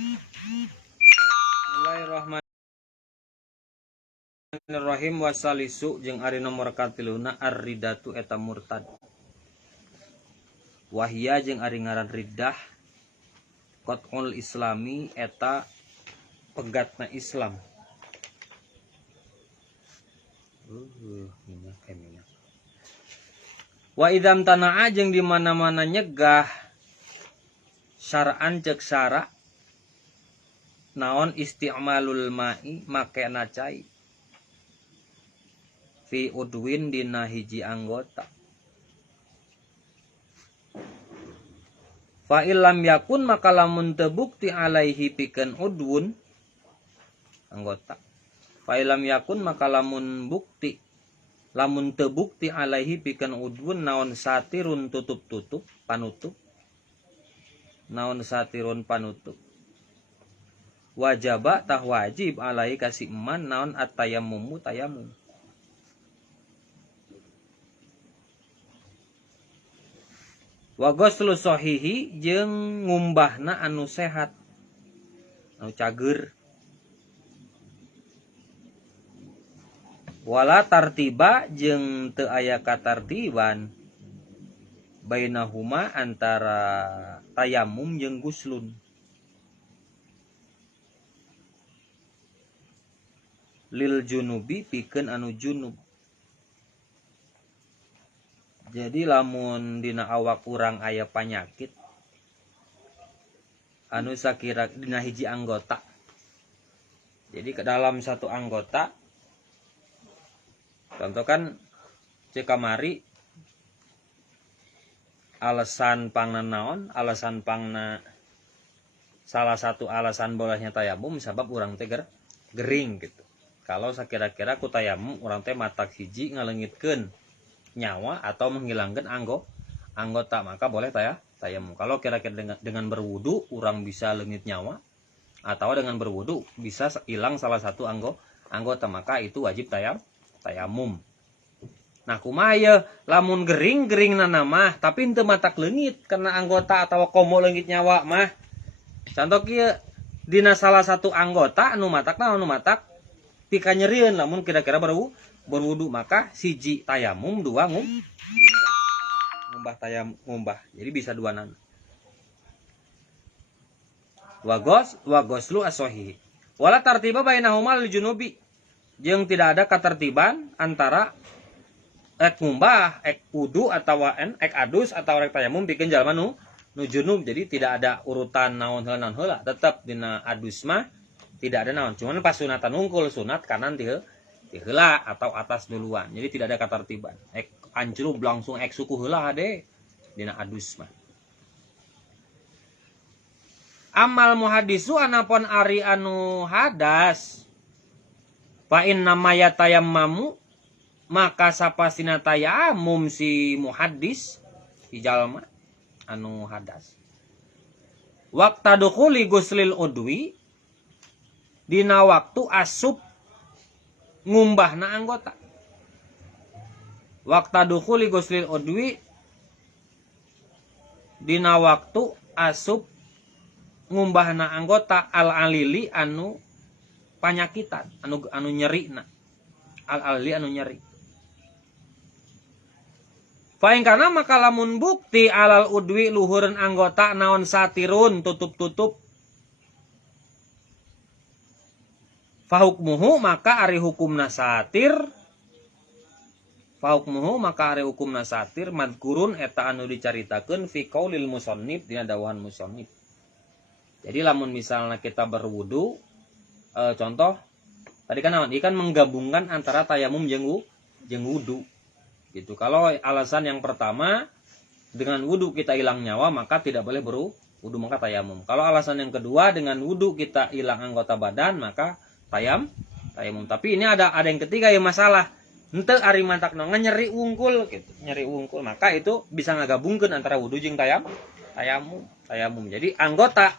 Bismillahirrahmanirrahim. Wasalisu jeung ari nomor katiluna ar-ridatu eta murtad. Wahia jeung ari ngaran riddah qat'ul islami eta pegatna Islam. Wa idam tana'a jeung di mana-mana nyegah syar'an cek syara naon isti'malul ma'i makena cai fi udwin dina hiji anggota. Fa illam yakun maka lamun teu bukti alaihi pikeun udwun anggota. Fa illam yakun maka lamun teu bukti alaihi pikeun udwun naon satirun tutup-tutup panutup. Naon satirun panutup. Wajaba tah wajib alaihi kasih eman naon at-tayammumu tayamum. Wa ghuslu sahihi jeung ngumbahna anu sehat anu cager. Wala tartiba jeung teu aya katartiban bainahuma antara tayamum jeung guslun. Lil junubi pikeun anu junub. Jadi lamun dina awak urang aya panyakit anu sakira dina hiji anggota. Jadi ke dalam satu anggota contoh kan cek kamari alasan pangna naon? Alasan pangna salah satu alasan bolehnya tayamum sabab urang teh gering gitu. Kalau sakira-kira ku tayamum urang teh matak hiji ngaleungitkeun nyawa atau menghilangkan anggota maka boleh tayamum. Kalau kira-kira dengan berwudu urang bisa leungit nyawa atau dengan berwudu bisa hilang salah satu anggota maka itu wajib tayamum. Nah kumaha ye lamun gering-geringna mah tapi henteu matak leungit karena anggota atau komo leungit nyawa mah. Contoh kieu dina salah satu anggota anu matak pika nyerieun lamun kira-kira berwudu maka siji tayamum dua ngumbah. Jadi bisa duanan. Wa ghuslu as-sahih. Wala tartiba bainahuma lil junubi. Jeung tidak ada ketertiban antara ek ngumbah, ek wudu atawa ek adus atau rek tayamum pikeun jalma nu junub. Jadi tidak ada urutan naon heula. Tetap dina adus mah tidak ada naon. Cuman pas sunatan hungkul sunat kanan ti heula atau atas duluan. Jadi tidak ada ketertiban. Ek anjlug langsung ek suku heula hade dina adus mah. Amal muhadisu anapun ari anu hadas fa inna maya tayammamu maka sapasina tayamum si muhaddis si jalma anu hadas. Waqta dukhuli guslil udwi dina waktu asup ngumbahna anggota. Waqta dukhuli guslil udwi dina waktu asup ngumbahna anggota al-alili anu panyakitan anu nyerina. Al-alili anu nyeri. Fain kana maka lamun bukti alal udwi luhureun anggota naon satirun tutup-tutup fahukmuhu maka ari hukumna satir madkurun eta anu dicaritakeun fi qaulil musannif dina dawahan musannif. Jadi lamun misalnya kita berwudu contoh tadi kan ikan menggabungkan antara tayamum jeung wudu. Gitu. Kalau alasan yang pertama dengan wudu kita hilang nyawa maka tidak boleh berwudu maka tayamum. Kalau alasan yang kedua dengan wudu kita hilang anggota badan maka tayamum. Tapi ini ada yang ketiga yang masalah. Henteu ari mantakna nyeri wungkul gitu. Nyeri wungkul maka itu bisa ngagabungkeun antara wudu jeung tayamum. Jadi anggota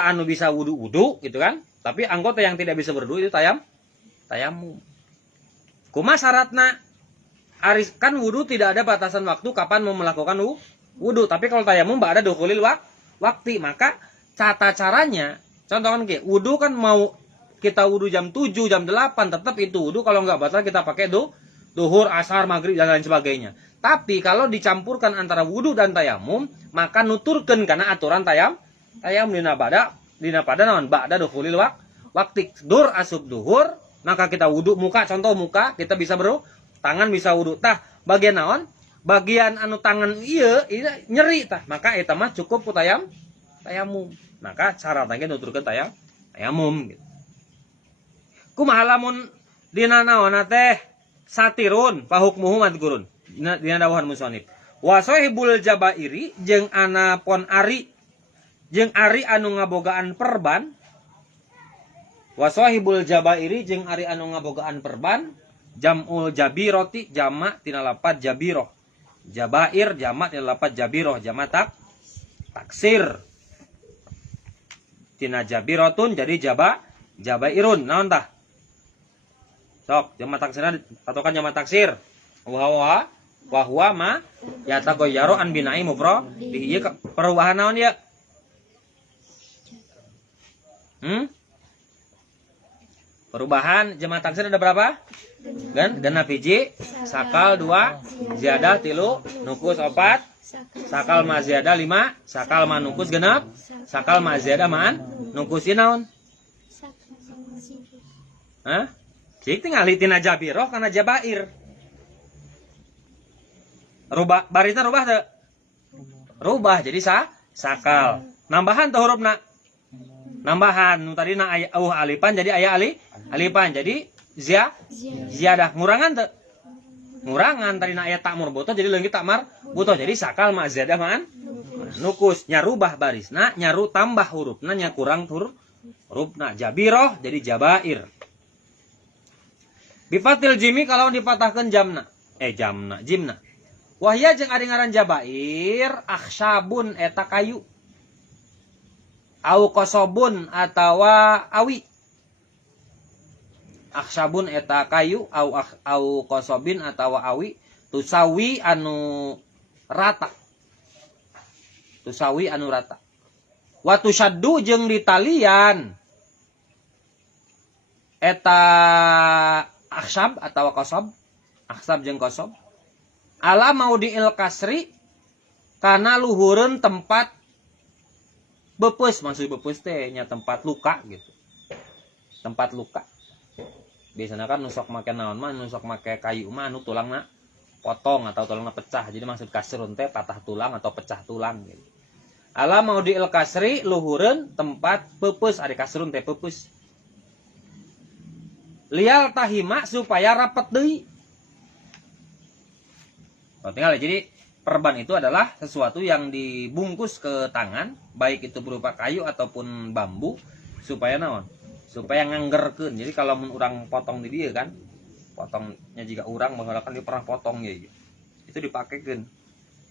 anu bisa wudu gitu kan. Tapi anggota yang tidak bisa berwudu itu tayamum. Kumaha syaratna? Kan wudu tidak ada batasan waktu kapan mau melakukan wudu. Tapi kalau tayamum ada dukhulil waktu maka tata caranya, contohkan kayak wudu kan mau kita wudu jam 7, jam 8 tetap itu wudu, kalau nggak batal kita pakai duhur, asar, maghrib dan lain sebagainya. Tapi kalau dicampurkan antara wudu dan tayamum, maka nuturkan karena aturan tayamum dina pada naon ba'da dukhulil waktu dur asub duhur, maka kita wudu muka, contoh muka kita bisa tangan bisa wudu. Tah bagian naon? Bagian anu tangan iya nyeri tah, maka eta mah cukup ku tayamum. Maka syaratnya nuturkeun tayamum gitu. Kumaha lamun dina naonna teh satirun fa hukmuhu madhkurun dina dawuhan musannif. Wa sahibul jabairi jeung anapon ari jeung ari anu ngabogaan perban. Wa sahibul jabairi jeung ari anu ngabogaan perban jamul jabiroti jamak tina lapat jabiroh. Jabair jamak tina lapat jabiroh, jamak taksir. Tina jabirotun jadi jabairun naon tah? Sok jamak taksirna patokan jamak taksir. Wa huwa ma yataghayyaru an bina'i mufrad. Ieu perubahan naon ya? Perubahan jamak taksir ada berapa? Genap hiji, sakal 2, ziyadah 3, nukus 4, sakal ma ziyadah 5, sakal ma nukus genap, sakal ma ziyadah maan nukusin naon? Hah? Cik tinggal tina jabiroh kana jabair. Barita rubah teu? Rubah jadi sakal. Nambahan tuh hurufna. Nambahan nu tadi na aya alifan jadi aya alifan jadi ziyadah. Ngurangan teu? Ngurangan tadi na aya tak marbutoh jadi leungit tak marbutoh jadi sakal ma ziyadah maan nukus nya rubah barisna nya tambah hurufna nya kurang hurufna jabiroh jadi jabair. Bifatil jimi kalau dipatahkan jimna. Wahya jeung ari ngaran jabair akhsabun eta kayu. Au kosobun atawa awi. Akhsabun eta kayu au kosobin atawa awi tusawi anu rata. Tusawi anu rata. Wa tusaddu jeung ditalian eta akhsab atau kosob, akhsab jeung kosob. Ala maudhi'il kasri kana luhureun tempat bepeus, maksud bepeus teh nya tempat luka gitu. Tempat luka. Biasanya kan nusok make naon mah, nusok make kayu mah anu tulangna potong atau tulangna pecah. Jadi maksud kasrun teh patah tulang atau pecah tulang gitu. Ala maudhi'il kasri luhureun tempat bepeus, ari kasrun teh bepeus. Lial tahima supaya rapat deui. Tinggal jadi perban itu adalah sesuatu yang dibungkus ke tangan, baik itu berupa kayu ataupun bambu, supaya naon? Supaya nganggerkeun. Jadi kalau mun urang potong di dia kan, potongnya jika urang baheula kan dia pernah potong ya. Itu dipakekeun.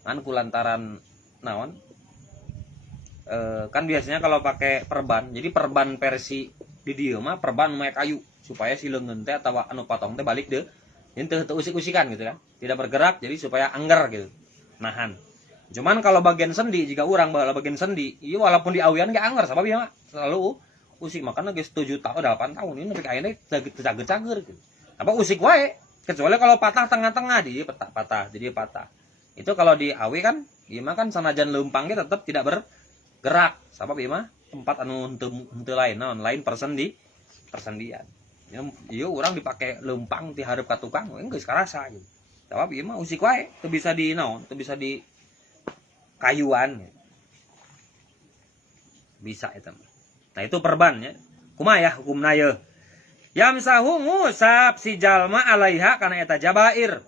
Kan kulantaran naon? Kan biasanya kalau pakai perban, jadi perban versi di dia mah perban make kayu supaya si leungeun teh atawa anu potong teh balik deh, henteu usik-usikan gitu kan, tidak bergerak, jadi supaya angger gitu, nahan. Cuman kalau bagian sendi jika urang baheula bagian sendi, iya walaupun di awian ge angger sabab ya selalu usik, makanya geus 7 tahun 8 tahun ini nepi ka ayeuna cager-cager gitu. Apa usik wae, kecuali kalau patah tengah-tengah dia patah, jadi patah. Itu kalau di awi kan, ieu mah kan sanajan leumpang ge tetep tidak bergerak, sabab ieu mah tempat anu henteu lain naon lain persendian. Iya orang dipakai lempang ti hareup ka tukang geus karasa gitu. Sabab ieu mah usik wae, teu bisa di naon, teu bisa di kayuan. Bisa eta mah. Nah itu perban ya. Kumaha ya hukumna ye? Yamsahu ngusap si jalma alaiha kana eta jabair.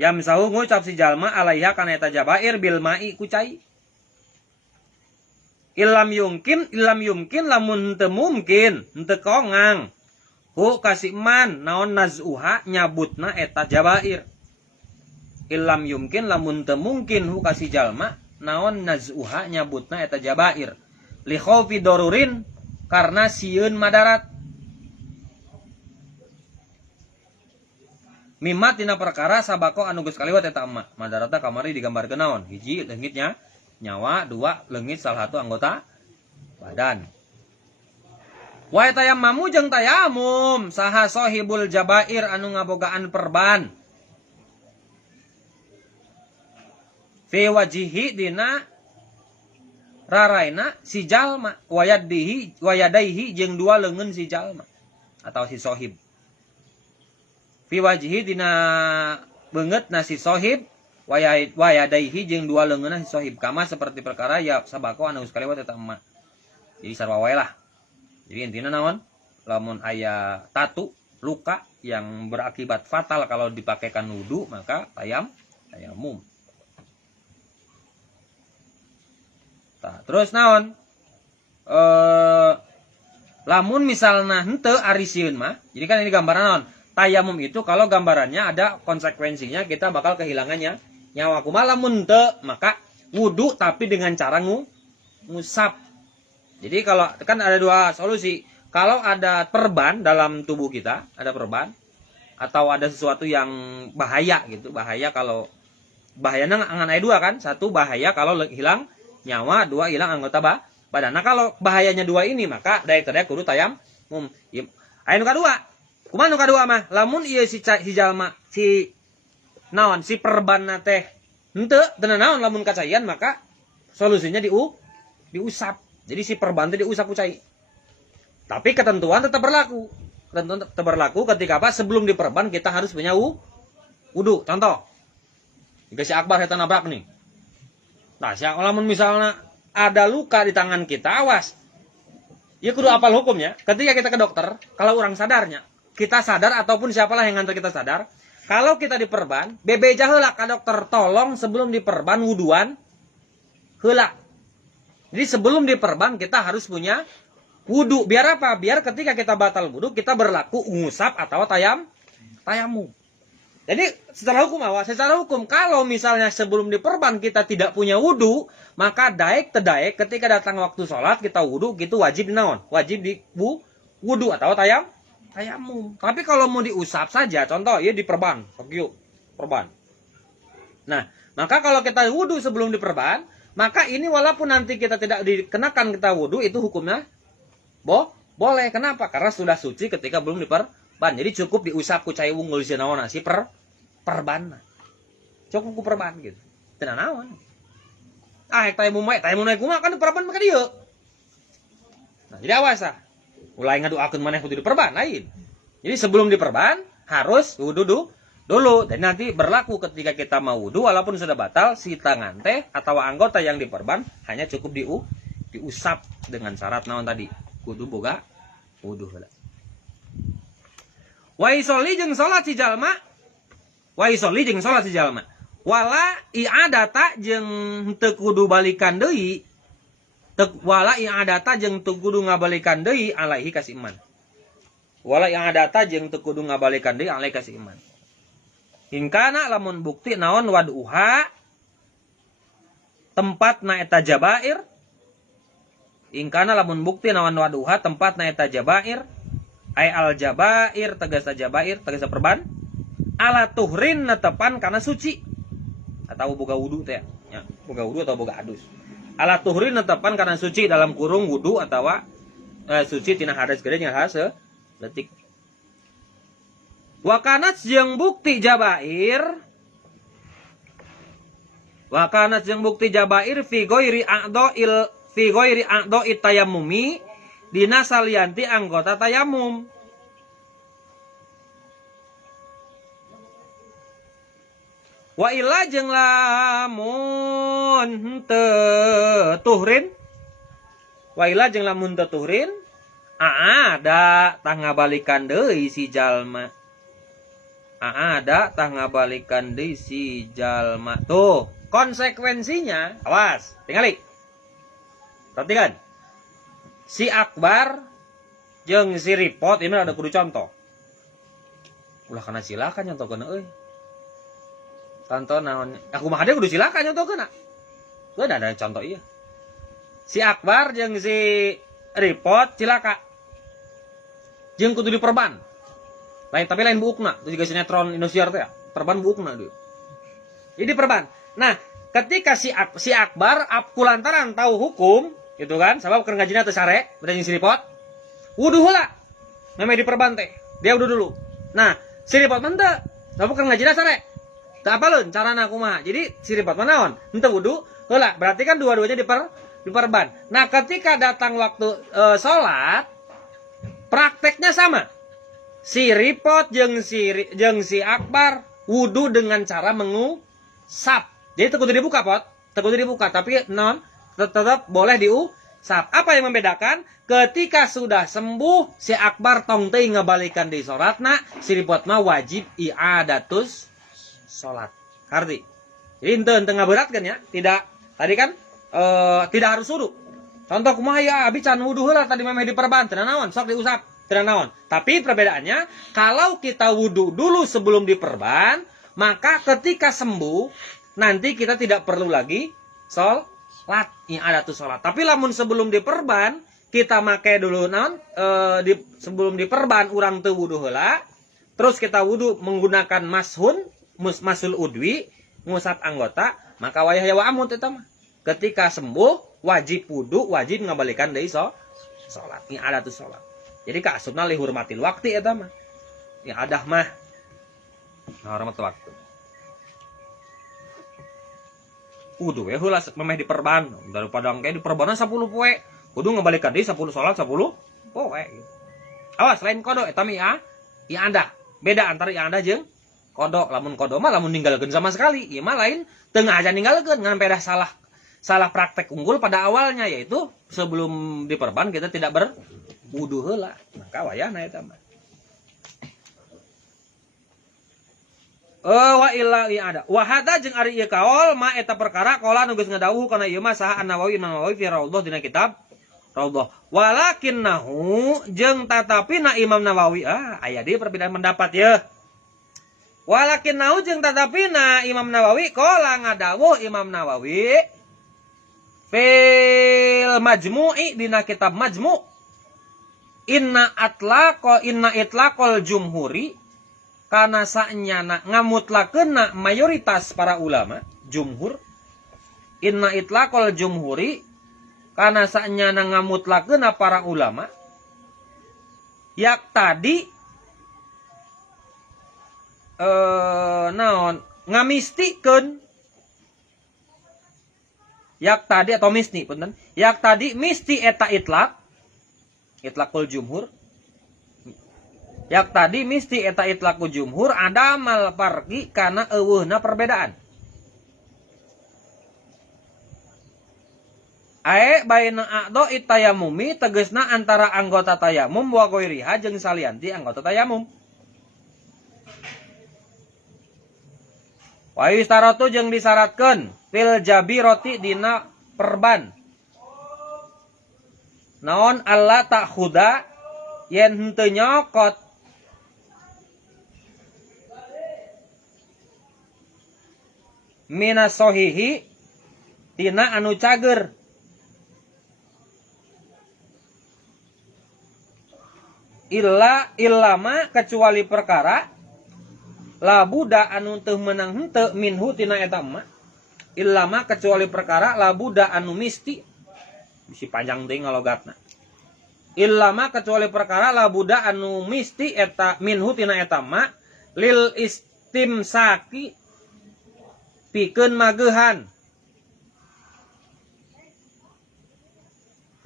Yamsahu ngucap si jalma alaiha kana eta jabair bil mai ku cai. Ilam yumkin lamun teu mungkin henteu kongang hu kasih man naon nazuha nyabutna eta jabair. Ilam yumkin lamun teu mungkin hu kasih jalma naon nazuha nyabutna eta jabair li khaufi darurin karena sieun madarat. Mimat dina perkara sabako anu geus kaliwat eta emak. Madaratna kamari digambarkeun naon? Hiji leungitnya nyawa, 2 leungit salah satu anggota badan. Wa tayammamu jeung tayamum saha sahibul jabair anu ngabogaan perban. Fi wajihi dina raraina si jalma wayadaihi jeung 2 leungeun si jalma atau si sahib. Fi wajihi dina beungeutna si sahib wayadaihi jeung 2 leungeunna si sahib kama seperti perkara ya sabako anu geus kalewat eta emak. Jadi sarua wae lah. Jadi intinya naon? Lamun aya tatu luka yang berakibat fatal kalau dipakaikan wudu maka tayamum. Terus naon? Lamun misalnya henteu ari sieun mah, jadi kan ini gambaran naon? Tayamum itu kalau gambarannya ada konsekuensinya kita bakal kehilangannya nyawa. Kumaha lamun henteu maka wudu tapi dengan cara ngusap. Jadi kalau kan ada 2 solusi. Kalau ada perban dalam tubuh kita, ada perban atau ada sesuatu yang bahaya gitu. Bahaya kalau bahayanya ngan aya 2 kan? 1 bahaya kalau hilang nyawa, 2 hilang anggota badan. Nah kalau bahayanya 2 ini maka daek-daek kudu tayamum. Aya nu kadua. Kumaha nu kadua mah? Lamun ieu si jalma si naon si perban teh henteu teu naon lamun kacayan maka solusinya diusap. Jadi si perban teh diusap ku cai. Tapi ketentuan tetap berlaku. Ketentuan tetap berlaku ketika apa? Sebelum diperban kita harus punya wudu. Contoh. Jika si Akbar eta nabrak nih. Nah, lamun misalnya ada luka di tangan kita, awas. Ya kudu apal hukumnya. Ketika kita ke dokter, kalau orang sadarnya, kita sadar ataupun siapalah yang ngantar kita sadar, kalau kita diperban, bebeja heula ka dokter, tolong sebelum diperban wuduan heula. Jadi sebelum diperban kita harus punya wudu. Biar apa? Biar ketika kita batal wudu kita berlaku ngusap atau tayamum. Jadi secara hukum kalau misalnya sebelum diperban kita tidak punya wudu, maka daek ketika datang waktu sholat kita wudu gitu wajib naon? Wajib di wudu atau tayamum. Tapi kalau mau diusap saja, contoh ya diperban, perban. Nah, maka kalau kita wudu sebelum diperban, maka ini walaupun nanti kita tidak dikenakan kita wudu itu hukumnya boleh. Kenapa? Karena sudah suci ketika belum diperban. Jadi cukup diusap ku cai unggul si naon si perban. Cukup ku perban gitu. Teu naon. Tayamum kumaha kan perban maka dieu. Nah, jadi awas ah. Mulai ngaduakeun maneh kudu diperban lain. Jadi sebelum diperban harus wudu dulu. Dan nanti berlaku ketika kita mau wudu walaupun sudah batal si tangan teh atau anggota yang diperban hanya cukup diusap dengan syarat naon tadi kudu boga wudu heula. Wa isolli jeung salat si jalma. Wala i'adata jeung teu kudu balikan deui. Wala i'adata jeung teu kudu ngabalikan deui alaihi ka si iman. Wala i'adata jeung teu kudu ngabalikan deui alaihi ka si iman. Hingkana lamun bukti naon waduha tempatna eta jabair. Hingkana lamun bukti naon waduha tempatna eta jabair. Ai al jabair tegasa perban. Ala tuhrin netepan kana suci. Atau boga wudu teh ya. Boga wudu atau boga adus. Ala tuhrin netepan kana suci dalam kurung wudu atawa suci tina hadas gede jeung hadas leutik. Wakanat jeung bukti jabair fi ghairi a'dha'i tayammumi dina salianti anggota tayamum. Wa illa jeung lamun teu tuhrin ada tah ngabalikan deui si jalma. Ada tah ngabalikan deui si jalma. Tuh, konsekuensinya awas, tingali. Perhatikan. Si Akbar jeung si Ripot ini ada kudu contoh. Ulah kana silakan nyontokeun euy. Contoh naon? Aku mah kudu silakan nyontokeun. Gua ada contoh ieu. Si Akbar jeung si Ripot cilaka. Jeung kudu diperban. Tapi lain buukna, itu juga sinetron Indosiar teh ya. Perban buukna dia. Jadi perban. Nah, ketika si Akbar kulantaran tahu hukum gitu kan, sabab keur ngajina teu sare beda jeung siripot wudu heula memang diperban teh dia wudu dulu. Nah siripot mah teu sabab keur ngajina sare teu apaleun carana kumaha, jadi siripot mah naon henteu wudu heula, berarti kan dua-duanya diperban. Nah ketika datang waktu sholat prakteknya sama, siripot jeung si Akbar wudu dengan cara mengusap. Jadi teu kudu dibuka pot, teu kudu dibuka, tapi non tetap boleh diusap. Apa yang membedakan? Ketika sudah sembuh si Akbar tong teuing ngabalikan deui salatna, siripot mah wajib i'adatus salat. Arti. Jadi henteu ngaberatkeun ya, tidak tadi kan tidak harus wudu. Contoh kumaha ya abi can wudu heula tadi memeh diperban, teu naon sok diusap, teu naon. Tapi perbedaannya kalau kita wudu dulu sebelum diperban, maka ketika sembuh nanti kita tidak perlu lagi sholat, i'adatus sholat. Tapi lamun sebelum diperban, kita make dulu naon sebelum diperban urang teu wudu heula, terus kita wudu menggunakan masul udwi, ngusap anggota, maka wayah ya wa amut eta mah. Ketika sembuh wajib wudu, wajib ngabalikan deui sholat, i'adatus sholat. Jadi kaasupna li hurmatil waqti eta mah. I'adah mah hormat waktu. Wudu we heula memeh diperban daripada engke diperbanan 10 poe. Kudu ngabalikan deui 10 salat 10 poe. Awas lain kodo eta mah i'adah. Beda antara i'adah jeung kodo. Lamun kodo mah lamun ninggalkeun sama sekali, ieu mah lain teu ngaja ninggalkeun ngan pedah salah praktek unggul pada awalnya, yaitu sebelum diperban kita tidak berwudu heula. Maka wayahna eta mah. Wa illa i'ada. Wa hada jeung ari ieu kaol ma eta perkara qala nu geus ngadawuh kana ieu mah saha An-Nawawi fi Raudhah dina kitab Raudhah. Walakinnahu jeung tatapina Imam Nawawi aya deui perbedaan pendapat ya. Walakinnahu jeung tatapina Imam Nawawi qala ngadawuh Imam Nawawi fil majmu'i dina kitab Majmu' inna itlaqal jumhuri kana sa'nyana ngamutlakeunna mayoritas para ulama jumhur, inna itlaqal jumhuri kana sa'nyana ngamutlakeunna para ulama yak tadi naon ngamistikeun yak tadi atau misti punten yak tadi misti eta itlaqul jumhur. Yak tadi misti eta itlaqul jumhur ada mal farqi kana eueuhna perbedaan. Ae baina a'dha itayamumi tegesna antara anggota tayamum wa ghairiha jeung salianti anggota tayamum. Wa yustaratu jeung disyaratkeun fil jabirati dina perban. Naon Allah ta'khuda yen henteu nyokot minas sohihi tina anu cager illama kecuali perkara labuda anu teu meunang henteu minhu tina eta mah illama kecuali perkara labuda anu misti bisi panjang teh ngalogatna illama kecuali perkara labuda anu misti eta minhu tina eta mah lil istimsaki pikeun mageuhan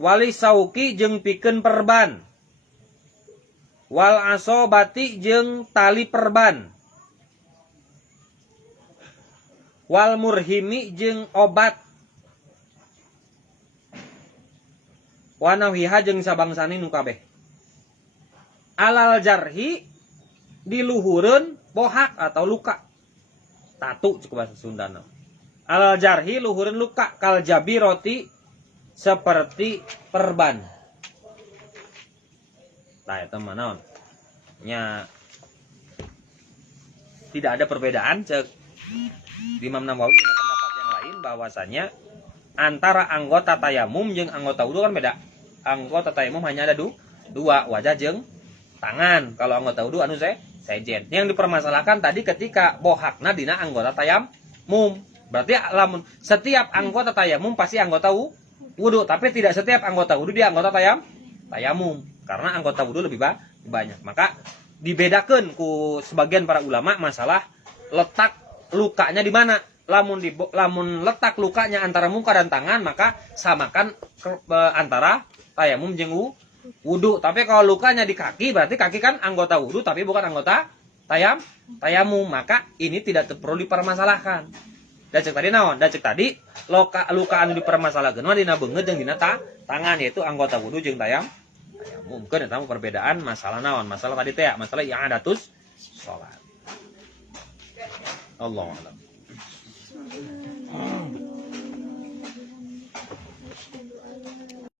wali sauki jeung pikeun perban wal asobati jeung tali perban wal murhimi jeung obat wanawiha jeung sabangsani nu kabeh alal jarhi diluhureun bohak atau luka tatu cukup bahasa Sundana. Alal jarhi luhureun luka kal jabiroti seperti perban. Nah eta mah naon? Nya tidak ada perbedaan cek Imam Nawawi ada pendapat yang lain bahwasanya antara anggota tayamum jeung anggota wudu kan beda. Anggota tayamum hanya ada dua, wajah jeung tangan. Kalau anggota wudu anu sejen. Yang dipermasalahkan tadi ketika bohakna dina anggota tayamum. Berarti lamun setiap anggota tayamum pasti anggota wudu, tapi tidak setiap anggota wudu dia anggota tayamum karena anggota wudu lebih banyak. Maka dibedakan ku sebagian para ulama masalah letak lukanya di mana. Lamun letak lukanya antara muka dan tangan, maka samakan antara tayamum jeung wudu. Tapi kalau lukanya di kaki, berarti kaki kan anggota wudu tapi bukan anggota tayamum. Maka ini tidak perlu dipermasalahkan. Dan cek tadi naon? Dan cek tadi luka anu dipermasalahkan mah dina beungeut jeung dina tangan, yaitu anggota wudu jeung tayamum. Mungkin eta perbedaan masalah naon? Masalah tadi teh ya, masalah i'adatus salat. Allahu a'lam.